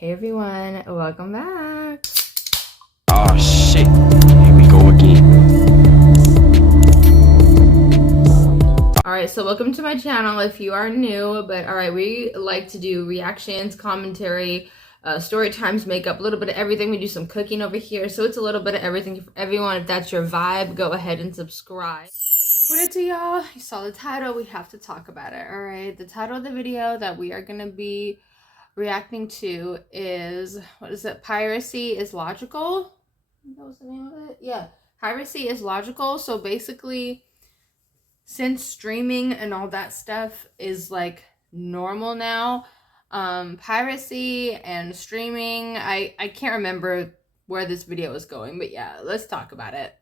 Hey everyone, welcome back. Oh shit, here we go again. Alright, so welcome to my channel if you are new, but alright, we like to do reactions, commentary, story times, makeup, a little bit of everything. We do some cooking over here, so it's a little bit of everything for everyone. If that's your vibe, go ahead and subscribe. What it do, y'all? You saw the title, we have to talk about it. Alright, the title of the video that we are gonna be reacting to is, what is it? Piracy is logical? That was the name of it? Yeah. Piracy is logical. So basically, since streaming and all that stuff is like normal now, piracy and streaming, I can't remember where this video is going, but yeah, let's talk about it.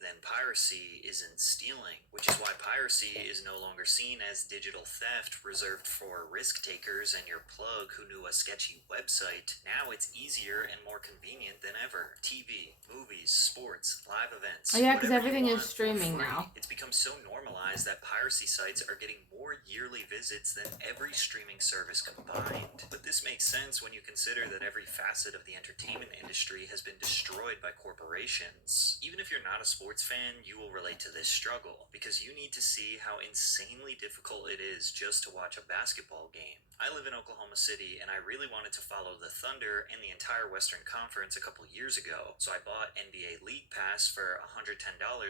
Then piracy isn't stealing, which is why piracy is no longer seen as digital theft reserved for risk takers and your plug who knew a sketchy website. Now it's easier and more convenient than ever. TV, movies, sports, live events. Oh yeah, because everything is streaming now. It's become so normalized that piracy sites are getting more yearly visits than every streaming service combined. But this makes sense when you consider that every facet of the entertainment industry has been destroyed by corporations. Even if you're not a sports fan, you will relate to this struggle, because you need to see how insanely difficult it is just to watch a basketball game. I live in Oklahoma City, and I really wanted to follow the Thunder and the entire Western Conference a couple years ago, so I bought NBA League Pass for $110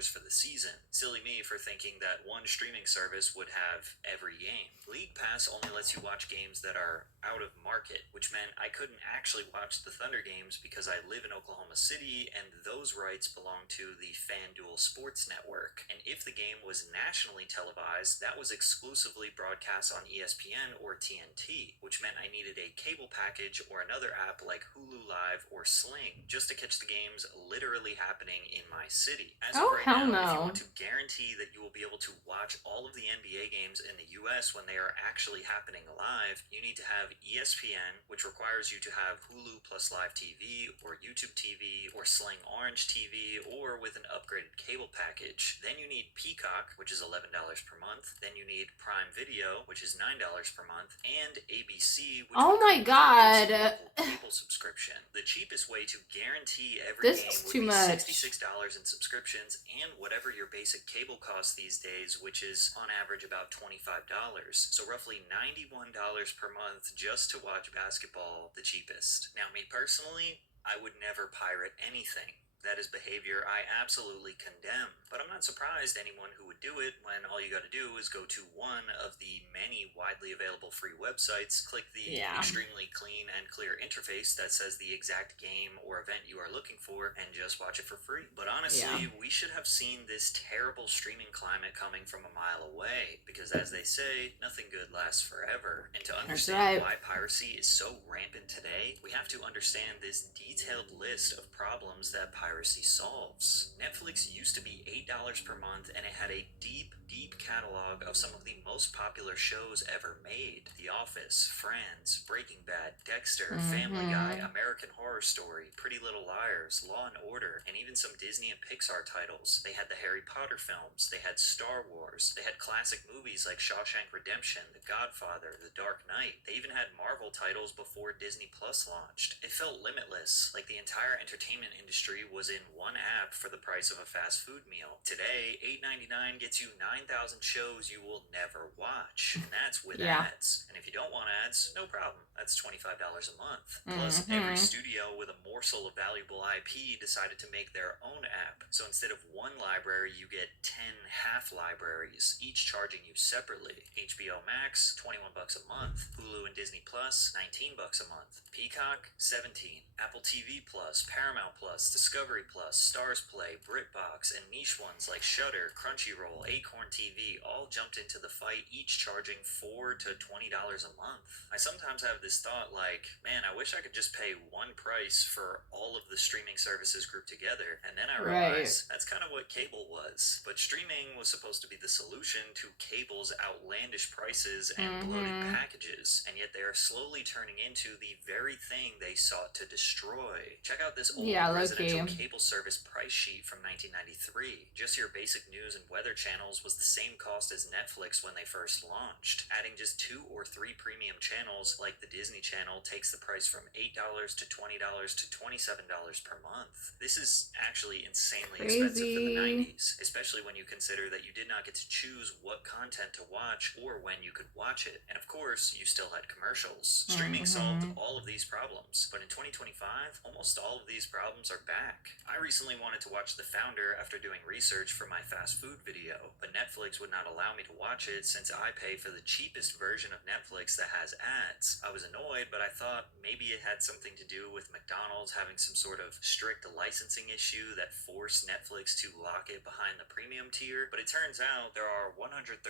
for the season. Silly me for thinking that one streaming service would have every game. League Pass only lets you watch games that are out of market, which meant I couldn't actually watch the Thunder games because I live in Oklahoma City, and those rights belong to the FanDuel Sports Network. And if the game was nationally televised, that was exclusively broadcast on ESPN or TNT, which meant I needed a cable package or another app like Hulu Live or Sling just to catch the games literally happening in my city. As of right now, if you want to guarantee that you will be able to watch all of the NBA games in the US when they are actually happening live, you need to have ESPN, which requires you to have Hulu plus Live TV or YouTube TV or Sling Orange TV, or with an upgraded cable package. Then you need Peacock, which is $11 per month. Then you need Prime Video, which is $9 per month, and ABC, which oh my god, cable subscription. The cheapest way to guarantee every game would be $66 in subscriptions and whatever your basic cable costs these days, which is on average about $25. So roughly $91 per month just to watch basketball, the cheapest. Now, me personally, I would never pirate anything. That is behavior I absolutely condemn, but I'm not surprised anyone who would do it when all you gotta do is go to one of the many widely available free websites, click the extremely clean and clear interface that says the exact game or event you are looking for, and just watch it for free. But honestly, we should have seen this terrible streaming climate coming from a mile away, because as they say, nothing good lasts forever. And to understand why piracy is so rampant today, we have to understand this detailed list of problems that piracy solves. Netflix used to be $8 per month, and it had a deep catalog of some of the most popular shows ever made. The Office, Friends, Breaking Bad, Dexter, Family Guy, American Horror Story, Pretty Little Liars, Law and Order, and even some Disney and Pixar titles. They had the Harry Potter films, they had Star Wars, they had classic movies like Shawshank Redemption, The Godfather, The Dark Knight. They even had Marvel titles before Disney Plus launched. It felt limitless, like the entire entertainment industry was in one app for the price of a fast food meal. Today, $8.99 gets you 9,000 shows you will never watch, and that's with ads. And if you don't want ads, no problem. That's $25 a month. Plus, every studio with a morsel of valuable IP decided to make their own app. So instead of one library, you get 10 half libraries, each charging you separately. HBO Max, $21 a month. Hulu and Disney Plus, $19 a month. Peacock, $17. Apple TV Plus, Paramount Plus, Discovery Plus, Stars Play, BritBox, and niche ones like Shudder, Crunchyroll, Acorn TV all jumped into the fight, each charging $4 to $20 a month. I sometimes have this thought like, man, I wish I could just pay one price for all of the streaming services grouped together, and then I realize that's kind of what cable was. But streaming was supposed to be the solution to cable's outlandish prices and bloated packages, and yet yet they are slowly turning into the very thing they sought to destroy. Check out this old residential cable service price sheet from 1993. Just your basic news and weather channels was the same cost as Netflix when they first launched. Adding just 2 or 3 premium channels like the Disney Channel takes the price from $8 to $20 to $27 per month. This is actually insanely expensive for the 90s, especially when you consider that you did not get to choose what content to watch or when you could watch it. And of course, you still had commercials. Streaming solved all of these problems, but in 2025, almost all of these problems are back. I recently wanted to watch The Founder after doing research for my fast food video, but Netflix would not allow me to watch it since I pay for the cheapest version of Netflix that has ads. I was annoyed, but I thought maybe it had something to do with McDonald's having some sort of strict licensing issue that forced Netflix to lock it behind the premium tier, but it turns out there are 138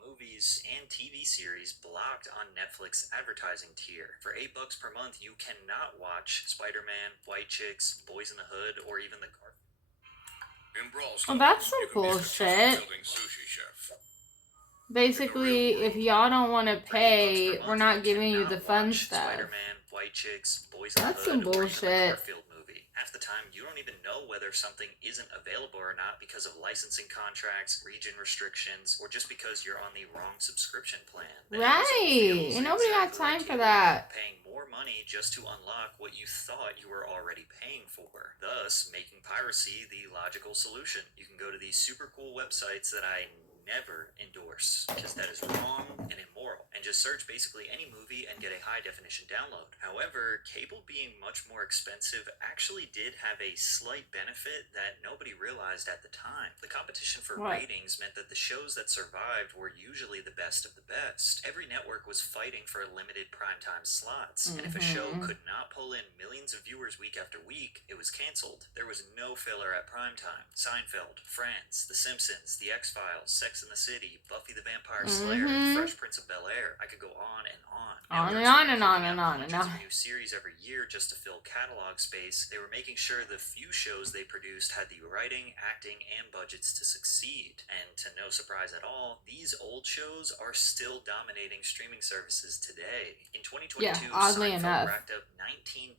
movies and TV series blocked on Netflix advertising tier. For $8 per month, you cannot watch Spider-Man, White Chicks, Boys in the Hood, or even The Garden. Well, that's some bullshit. Basically, if y'all don't want to pay, we're not giving you the fun stuff. Spider-Man, White Chicks, Boys in the Hood, that's some bullshit. Half the time, you don't even know whether something isn't available or not because of licensing contracts, region restrictions, or just because you're on the wrong subscription plan. Right, and nobody got time for that. Paying more money just to unlock what you thought you were already paying for, thus making piracy the logical solution. You can go to these super cool websites that I never endorse because that is wrong and immoral, and just search basically any movie and get a high definition download. However, cable being much more expensive actually did have a slight benefit that nobody realized at the time. The competition for ratings meant that the shows that survived were usually the best of the best. Every network was fighting for limited primetime slots, and if a show could not pull in millions of viewers week after week, it was canceled. There was no filler at primetime. Seinfeld, Friends, The Simpsons, The X-Files, Sex and the City, Buffy the Vampire Slayer, Fresh Prince of Bel-Air. I could go on and on. New series every year just to fill catalog space. They were making sure the few shows they produced had the writing, acting, and budgets to succeed. And to no surprise at all, these old shows are still dominating streaming services today. In 2022, Seinfeld racked up 19.3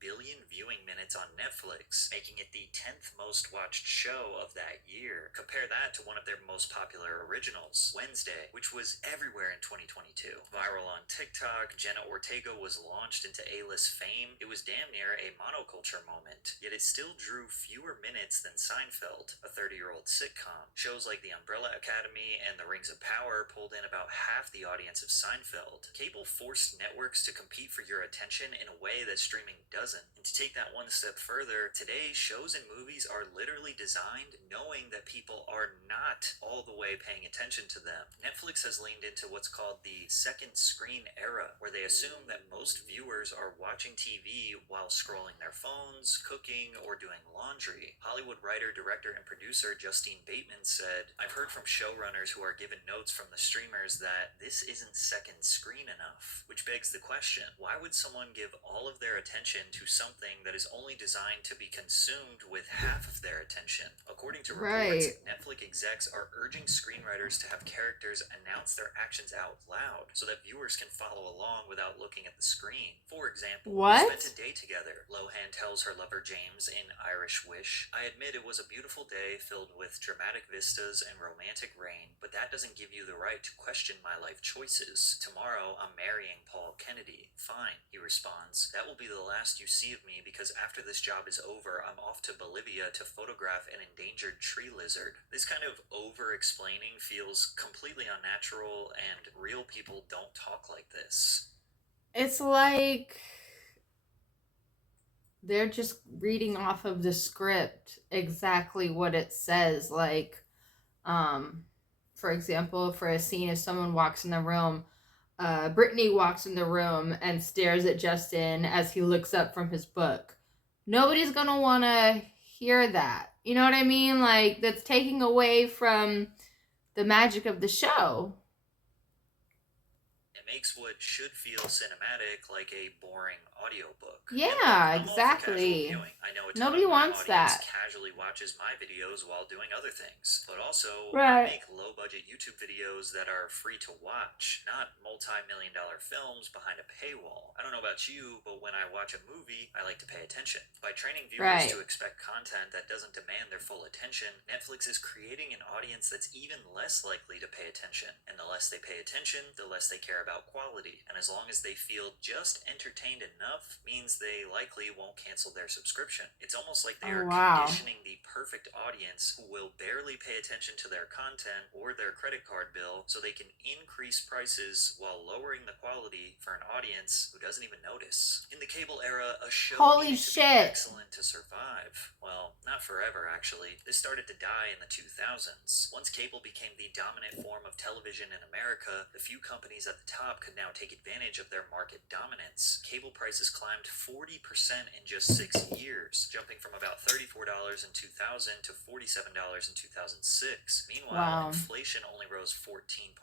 billion viewing minutes on Netflix, making it the 10th most watched show of that year. Compare that to one of their most popular originals, Wednesday, which was everywhere in 2022. Viral on TikTok, Jenna Ortega was launched into A-list fame. It was damn near a monoculture moment, yet it still drew fewer minutes than Seinfeld, a 30-year-old sitcom. Shows like The Umbrella Academy and The Rings of Power pulled in about half the audience of Seinfeld. Cable forced networks to compete for your attention in a way that streaming doesn't. And to take that one step further, today shows and movies are literally designed knowing that people are not all the way paying attention to them. Netflix has leaned into what's called the second screen era, where they assume that most viewers are watching TV while scrolling their phones, cooking, or doing laundry. Hollywood writer, director, and producer Justine Bateman said, "I've heard from showrunners who are given notes from the streamers that this isn't second screen enough," which begs the question, why would someone give all of their attention to something that is only designed to be consumed with half of their attention? According to reports, Netflix execs are urging screenwriters to have characters announce their actions out loud so that viewers can follow along without looking at the screen. For example, we spent a day together. Lohan tells her lover James in Irish Wish, "I admit it was a beautiful day filled with dramatic vistas and romantic rain, but that doesn't give you the right to question my life choices. Tomorrow I'm marrying Paul Kennedy." "Fine," he responds. "That will be the last you see of me because after this job is over, I'm off to Bolivia to photograph an endangered tree lizard." This kind of over-explaining feels completely unnatural, and real people don't talk like this. It's like they're just reading off of the script exactly what it says. Like, for example, for a scene, if someone walks in the room, Brittany walks in the room and stares at Justin as he looks up from his book. Nobody's gonna want to hear that. You know what I mean? Like, that's taking away from the magic of the show. makes what should feel cinematic like a boring audiobook. Yeah, and look, I'm all for casual exactly. viewing. I know a ton Nobody of my wants audience that. casually watches my videos while doing other things. But also, Right. I make low-budget YouTube videos that are free to watch, not multi-million-dollar films behind a paywall. I don't know about you, but when I watch a movie, I like to pay attention. By training viewers to expect content that doesn't demand their full attention, Netflix is creating an audience that's even less likely to pay attention. And the less they pay attention, the less they care about quality. And as long as they feel just entertained enough, means they likely won't cancel their subscription. It's almost like they are conditioning the perfect audience who will barely pay attention to their content or their credit card bill so they can increase prices while lowering the quality for an audience who doesn't even notice. In the cable era, a show needed to be excellent to survive. Well, not forever, actually. This started to die in the 2000s. Once cable became the dominant form of television in America, the few companies at the top could now take advantage of their market dominance. Cable prices climbed 40% in just 6 years, jumping from about $34 in 2000 to $47 in 2006. Meanwhile, inflation only rose 14.3%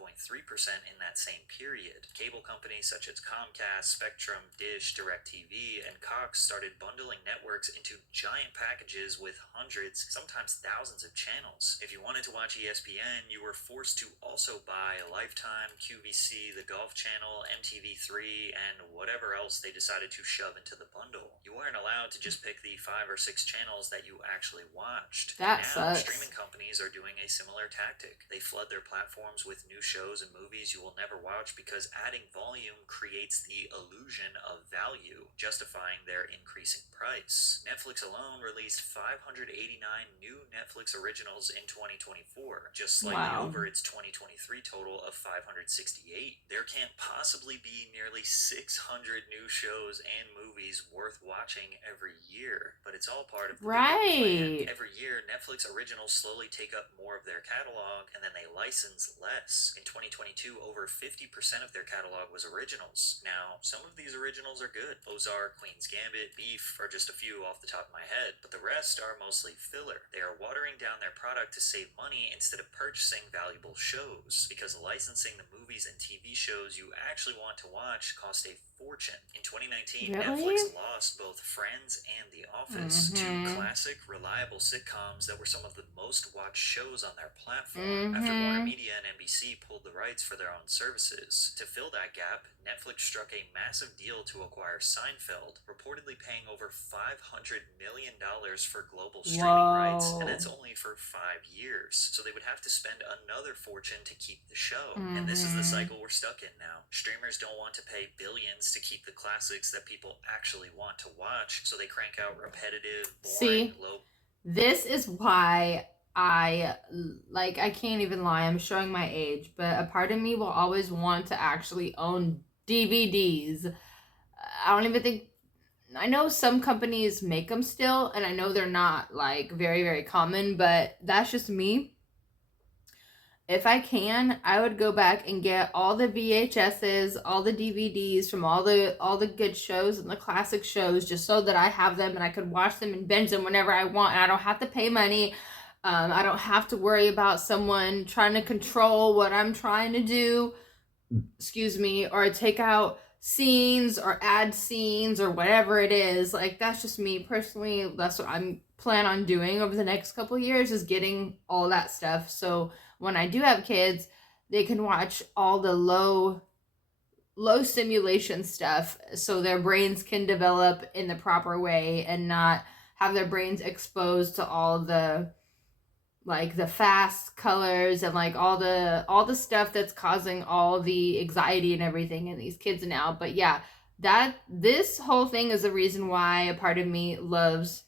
in that same period. Cable companies such as Comcast, Spectrum, Dish, DirecTV, and Cox started bundling networks into giant packages with hundreds, sometimes thousands of channels. If you wanted to watch ESPN, you were forced to also buy Lifetime, QVC, the Golf Channel, MTV3, and whatever else they decided to shove into the bundle. You weren't allowed to just pick the 5 or 6 channels that you actually watched. Now, streaming companies are doing a similar tactic. They flood their platforms with new shows and movies you will never watch because adding volume creates the illusion of value, justifying their increasing price. Netflix alone released 589 new Netflix originals in 2024, just slightly over its 2023 total of 568. There can't possibly be nearly 600 new shows and movies worth watching every year, but it's all part of the bigger plan. Every year, Netflix originals slowly take up more of their catalog, and then they license less. In 2022, over 50% of their catalog was originals. Now, some of these originals are good. Ozark, Queen's Gambit, Beef are just a few off the top of my head, but the rest are mostly filler. They are watering down their product to save money instead of purchasing valuable shows, because licensing the movies and TV shows you actually want to watch cost a fortune. In 2019, Netflix lost both Friends and The Office, two classic, reliable sitcoms that were some of the most watched shows on their platform, after Warner Media and NBC pulled the rights for their own services. To fill that gap, Netflix struck a massive deal to acquire Seinfeld, reportedly paying over $500 million for global streaming rights, and that's only for 5 years. So they would have to spend another fortune to keep the show. And this is the cycle we're stuck in now. Streamers don't want to pay billions to keep the classics that people actually want to watch, so they crank out repetitive, boring, this is why I can't even lie, I'm showing my age, but a part of me will always want to actually own DVDs. I don't even think, I know some companies make them still, and I know they're not like very, very common, but that's just me. If I can, I would go back and get all the VHSs, all the DVDs from all the good shows and the classic shows, just so that I have them and I could watch them and binge them whenever I want, and I don't have to pay money. I don't have to worry about someone trying to control what I'm trying to do, or take out scenes or add scenes or whatever it is. Like, that's just me personally. That's what I'm plan on doing over the next couple years, is getting all that stuff, so when I do have kids, they can watch all the low simulation stuff, so their brains can develop in the proper way and not have their brains exposed to all the the fast colors and all the stuff that's causing all the anxiety and everything in these kids now. But yeah, this whole thing is the reason why a part of me loves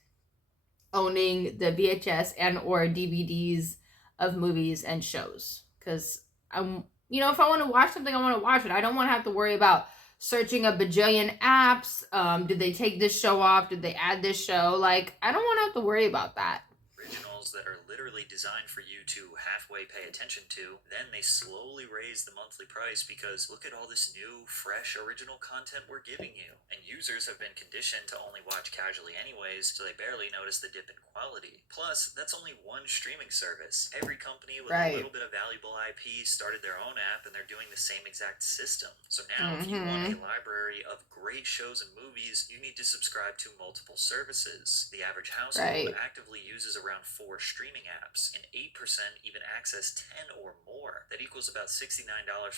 owning the VHS and or DVDs of movies and shows, because I'm, if I want to watch something, I want to watch it. I don't want to have to worry about searching a bajillion apps. Did they take this show off? Did they add this show? I don't want to have to worry about that. Originals that are literally designed for you to halfway pay attention to. Then they slowly raise the monthly price because look at all this new, fresh, original content we're giving you. And users have been conditioned to only watch casually anyways, so they barely notice the dip in quality. Plus, that's only one streaming service. Every company with a little bit of valuable IP started their own app, and they're doing the same exact system. So now if you want a library of great shows and movies, you need to subscribe to multiple services. The average household actively uses around 4 streaming apps, and 8% even access 10 or more. That equals about $69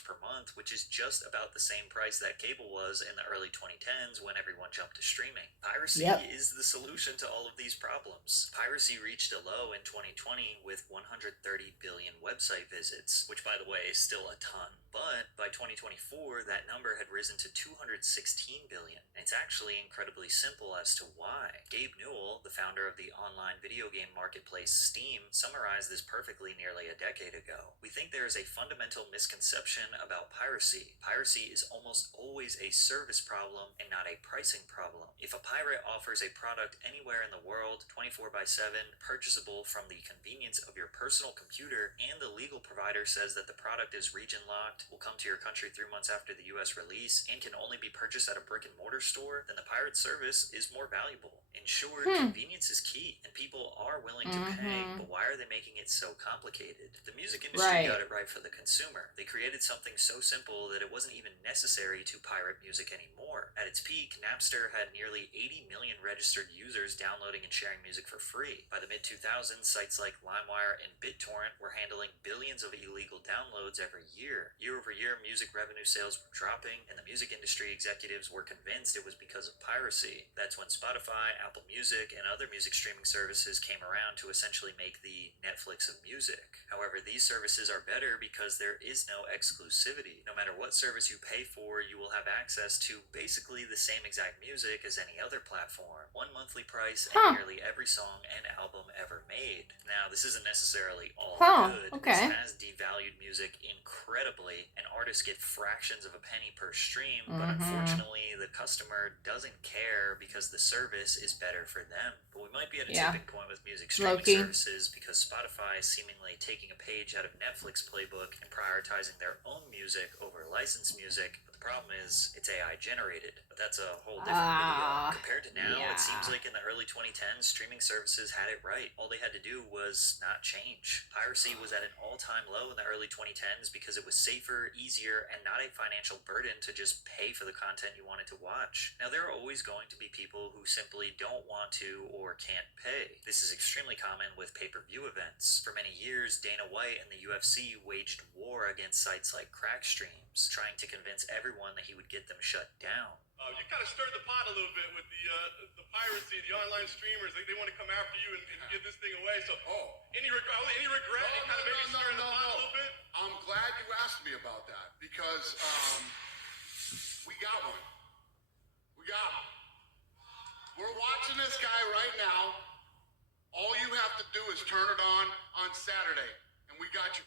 per month, which is just about the same price that cable was in the early 2010s when everyone jumped to streaming. Piracy is the solution to all of these problems. Piracy reached a low in 2020 with 130 billion website visits, which by the way is still a ton. But by 2024, that number had risen to 216 billion. And it's actually incredibly simple as to why. Gabe Newell, the founder of the online video game marketplace Steam, summarized this perfectly nearly a decade ago. We think there is a fundamental misconception about piracy. Piracy is almost always a service problem and not a pricing problem. If a pirate offers a product anywhere in the world, 24/7, purchasable from the convenience of your personal computer, and the legal provider says that the product is region locked, will come to your country 3 months after the US release, and can only be purchased at a brick and mortar store, then the pirate service is more valuable. In short, convenience is key, and people are willing to pay, but why are they making it so complicated? The music industry got it right for the consumer. They created something so simple that it wasn't even necessary to pirate music anymore. At its peak, Napster had nearly 80 million registered users downloading and sharing music for free. By the mid-2000s, sites like LimeWire and BitTorrent were handling billions of illegal downloads every year. Year over year, music revenue sales were dropping, and the music industry executives were convinced it was because of piracy. That's when Spotify, Apple Music, and other music streaming services came around to essentially make the Netflix of music. However, these services are better because there is no exclusivity. No matter what service you pay for, you will have access to basically the same exact music as any other platform. One monthly price and nearly every song and album ever made. Now, this isn't necessarily all good. This has devalued music incredibly, and artists get fractions of a penny per stream, but unfortunately, the customer doesn't care because the service is better for them. But we might be at a tipping point with music streaming services because Spotify is seemingly taking a page out of Netflix playbook and prioritizing their own music over licensed music. But the problem is, it's AI generated. But that's a whole different video. Compared to now, it seems like in the early 2010s, streaming services had it right. All they had to do was not change. Piracy was at an all-time low in the early 2010s because it was safer, easier, and not a financial burden to just pay for the content you wanted to watch. Now, there are always going to be people who simply don't want to or can't pay. This is extremely common with pay-per-view events. For many years, Dana White and the UFC waged war against sites like Crack Streams, trying to convince everyone that he would get them shut down. You kind of stirred the pot a little bit with the piracy, the online streamers. They want to come after you and give this thing away. So, any regret? It kind of maybe stirring the pot a little bit. I'm glad you asked me about that because we got one. We got him. We're watching this guy right now. All you have to do is turn it on Saturday, and we got you.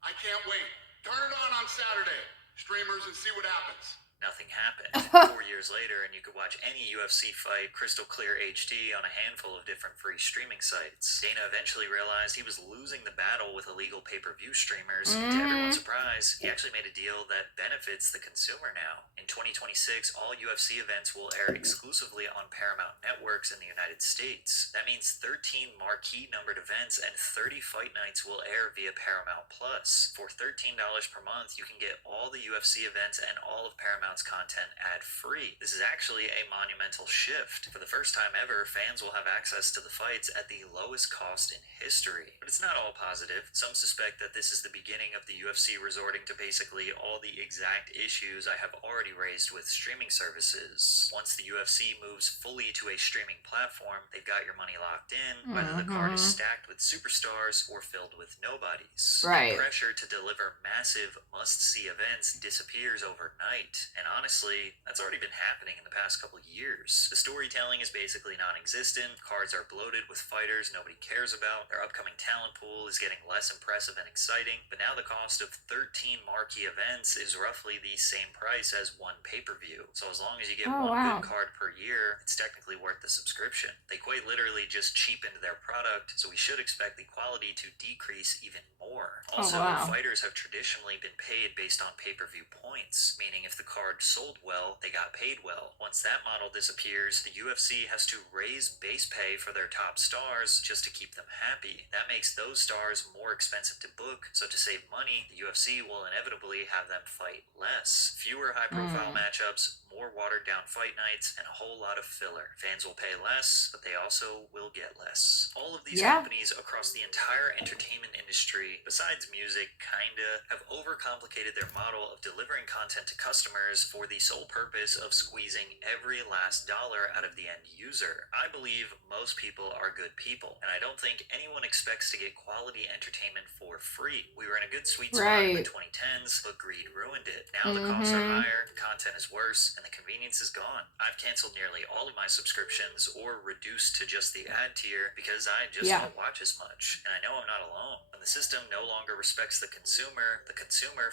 I can't wait. Turn it on Saturday, streamers, and see what happens. Nothing happened. 4 years later, and you could watch any UFC fight crystal clear HD on a handful of different free streaming sites. Dana eventually realized he was losing the battle with illegal pay-per-view streamers, and to everyone's surprise, he actually made a deal that benefits the consumer now. In 2026, all UFC events will air exclusively on Paramount networks in the United States. That means 13 marquee numbered events and 30 fight nights will air via Paramount Plus. For $13 per month, you can get all the UFC events and all of Paramount's content ad-free. This is actually a monumental shift. For the first time ever, fans will have access to the fights at the lowest cost in history. But it's not all positive. Some suspect that this is the beginning of the UFC resorting to basically all the exact issues I have already raised with streaming services. Once the UFC moves fully to a streaming platform, they've got your money locked in, whether the card is stacked with superstars or filled with nobodies. The pressure to deliver massive must-see events disappears overnight. And And honestly, that's already been happening in the past couple years. The storytelling is basically non-existent, cards are bloated with fighters nobody cares about, their upcoming talent pool is getting less impressive and exciting, but now the cost of 13 marquee events is roughly the same price as one pay-per-view. So as long as you get one good card per year, it's technically worth the subscription. They quite literally just cheapened their product, so we should expect the quality to decrease even more. Also, fighters have traditionally been paid based on pay-per-view points, meaning if the card sold well, they got paid well. Once that model disappears, the UFC has to raise base pay for their top stars just to keep them happy. That makes those stars more expensive to book, so to save money, the UFC will inevitably have them fight less. Fewer high-profile matchups, more watered-down fight nights, and a whole lot of filler. Fans will pay less, but they also will get less. All of these companies across the entire entertainment industry, besides music, kinda, have overcomplicated their model of delivering content to customers for the sole purpose of squeezing every last dollar out of the end user. I believe most people are good people, and I don't think anyone expects to get quality entertainment for free. We were in a good sweet spot in the 2010s, but greed ruined it. Now the costs are higher, content is worse, and the convenience is gone. I've canceled nearly all of my subscriptions or reduced to just the ad tier because I just don't watch as much. And I know I'm not alone. When the system no longer respects the consumer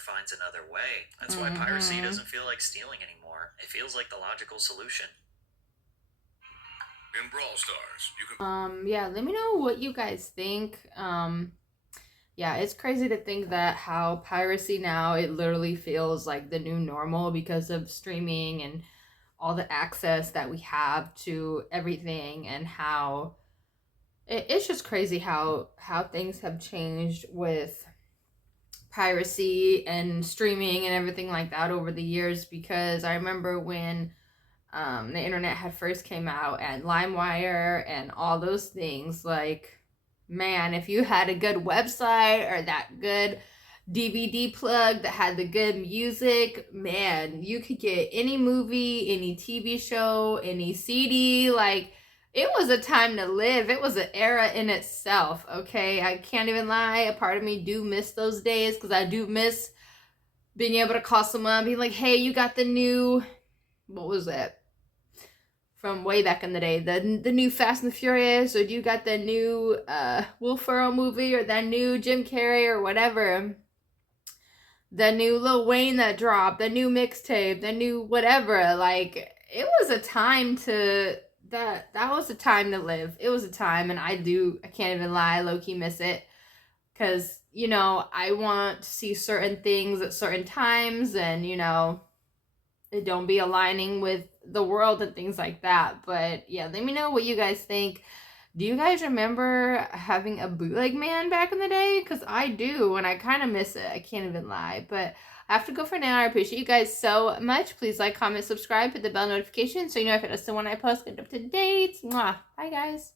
finds another way. That's why piracy doesn't feel like stealing anymore. It feels like the logical solution. In Brawl Stars, you can... Yeah, let me know what you guys think. Yeah, it's crazy to think that how piracy now, it literally feels like the new normal because of streaming and all the access that we have to everything, and how it's just crazy how things have changed with piracy and streaming and everything like that over the years. Because I remember when the internet had first came out, and LimeWire and all those things, like, man, if you had a good website or that good DVD plug that had the good music, man, you could get any movie, any TV show, any CD. Like, it was a time to live. It was an era in itself, okay? I can't even lie. A part of me do miss those days, because I do miss being able to call someone and be like, hey, you got the new, what was it? From way back in the day, the new Fast and the Furious, or do you got the new Will Ferrell movie, or that new Jim Carrey, or whatever, the new Lil Wayne that dropped, the new mixtape, the new whatever. Like, it was a time to that was a time to live. It was a time, and I can't even lie, low-key miss it, because, you know, I want to see certain things at certain times, and, you know, it don't be aligning with the world and things like that. But yeah, let me know what you guys think. Do you guys remember having a bootleg man back in the day? Because I do, and I kind of miss it. I can't even lie. But I have to go for now. I appreciate you guys so much. Please like, comment, subscribe, hit the bell notification so you know if it's the one I post. Get up to date. Mwah. Bye, guys.